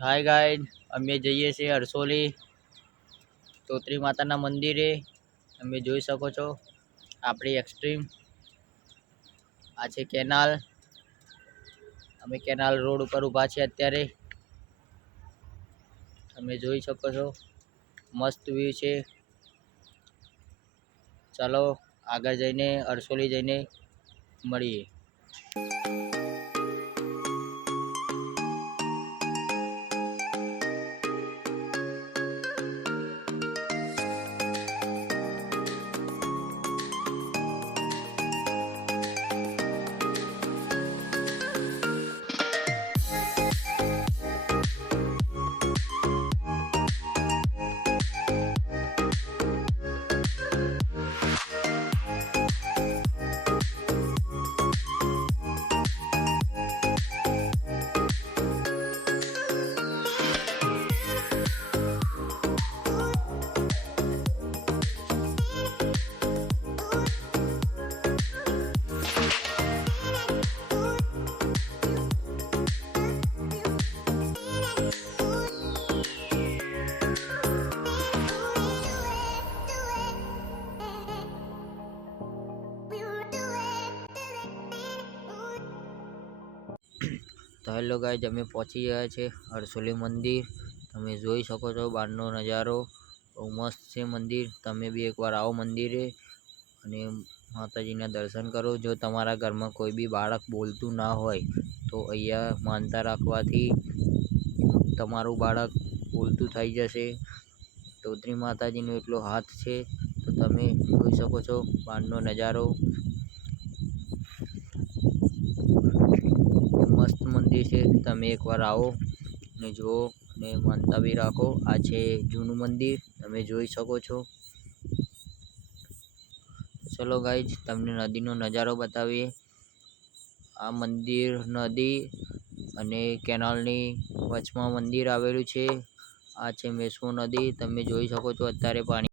હાય guide, અમે જઈએ છીએ હરસોલી તોતરી માતાના મંદિરે. તમે જોઈ શકો છો આપણી એક્સ્ટ્રીમ. આ છે કેનાલ. અમે કેનાલ રોડ ઉપર ઊભા છે અત્યારે. તમે જોઈ શકો છો મસ્ત વ્યૂ છે. ચાલો આગળ જઈને હરસોલી જઈને મળીએ. તો હેલો ગાઈઝ, અમે પહોંચી ગયા છે હરસોલી મંદિર. તમે જોઈ શકો છો બહારનો નજારો. બહુ મસ્ત છે મંદિર. તમે બી એકવાર આવો મંદિરે અને માતાજીના દર્શન કરો. જો તમારા ઘરમાં કોઈ બી બાળક બોલતું ના હોય તો અહીંયા માનતા રાખવાથી તમારું બાળક બોલતું થઈ જશે. તોતરી માતાજીનો એટલો હાથ છે. તો તમે જોઈ શકો છો બહારનો નજારો. મસ્ત મંદિર છે. તમે એકવાર આવો ને જુઓ ને માનતા બી રાખો. આ છે જૂનું મંદિર, તમે જોઈ શકો છો. ચલો ગાઈઝ, તમને નદીનો નજારો બતાવીએ. આ મંદિર નદી અને કેનાલની વચમાં મંદિર આવેલું છે. આ છે મેશ્વો નદી. તમે જોઈ શકો છો અત્યારે પાણી